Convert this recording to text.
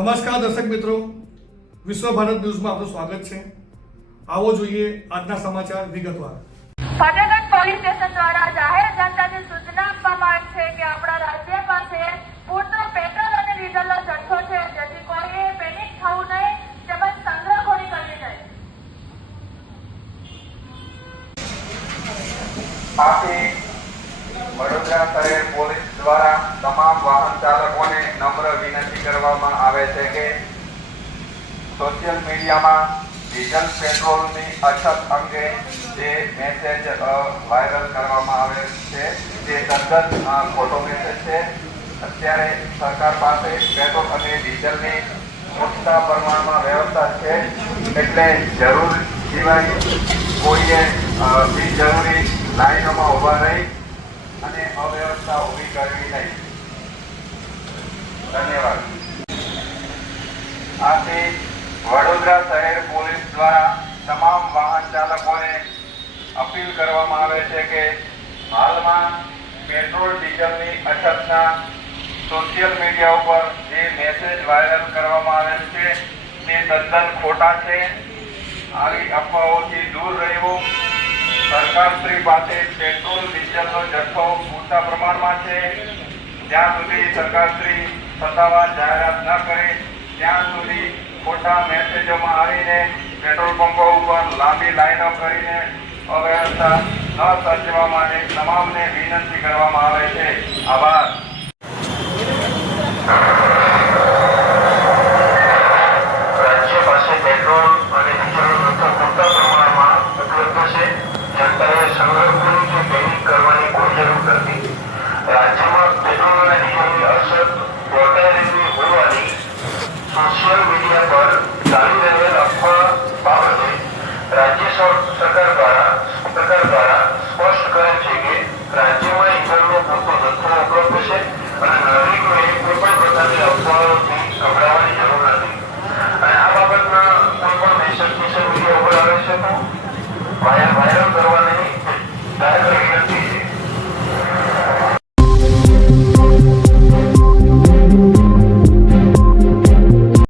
નમસ્કાર દર્શક મિત્રો, વિશ્વ ભારત ન્યૂઝમાં આપનું સ્વાગત છે। આવો જોઈએ આજના સમાચાર વિગતવાર। ફતેહગઢ પોલીસ સ્ટેશન દ્વારા જાહેર જનતાને સૂચના આપવામાં આવી છે કે આપણા રાજ્ય પાસે પૂરતો પેટ્રોલ અને ડીઝલનો જથ્થો છે, જેથી કોઈએ પેનિક થવું નહીં તેમજ સંગ્રહખોરી કરવી નહીં। આથી વડોદરા શહેર પોલીસ દ્વારા તમામ વાહન ચાલકોને નમ્ર વિનંતી કરવામાં આવે છે કે સોશિયલ મીડિયામાં ડીઝલ પેટ્રોલની અછત અંગે જે મેસેજ વાયરલ કરવામાં આવે છે તે તદ્દન ખોટો મેસેજ છે। અત્યારે સરકાર પાસે પેટ્રોલ અને ડીઝલની મોટા પ્રમાણમાં વ્યવસ્થા છે, એટલે જરૂર સિવાય કોઈએ બિનજરૂરી લાઈનોમાં ઊભા રહી અને અવ્યવસ્થા ઊભી કરવી નહીં। ધન્યવાદ। આથી વડોદરા શહેર પોલીસ દ્વારા તમામ વાહન ચાલકોને અપીલ કરવામાં આવે છે કે હાલમાં પેટ્રોલ ડીઝલની અછતના સોશિયલ મીડિયા ઉપર જે મેસેજ વાયરલ કરવામાં આવેલ છે તે તદ્દન ખોટા છે। આવી અફવાઓથી દૂર રહેવું। સરકારશ્રી પાસે પેટ્રોલ ડીઝલનો જથ્થો પૂરતા પ્રમાણમાં છે। જ્યાં સુધી સરકારશ્રી સત્તાવાર જાહેરાત ન કરે ત્યાં સુધી ખોટા મેસેજોમાં આવીને પેટ્રોલ પંપો ઉપર લાંબી લાઈનો કરીને અવ્યવસ્થા ન સર્જવા માટે તમામને વિનંતી કરવામાં આવે છે। આભાર। રાજ્ય પાસે પેટ્રોલ અને ડીઝલનો જથ્થો પૂરતા પ્રમાણમાં ઉપલબ્ધ છે। જનતાએ સંગ્રહખોરી કે પેનિક કરવાની કોઈ જરૂર નથી। રાજ્યમાં પેટ્રોલ અને ડીઝલની અછત વર્તાઈ રહેલી હોવાની સોશિયલ મીડિયા પર ચાલી રહેલ અફવા બાબતે રાજ્ય સરકાર દ્વારા સ્પષ્ટ કરેલ છે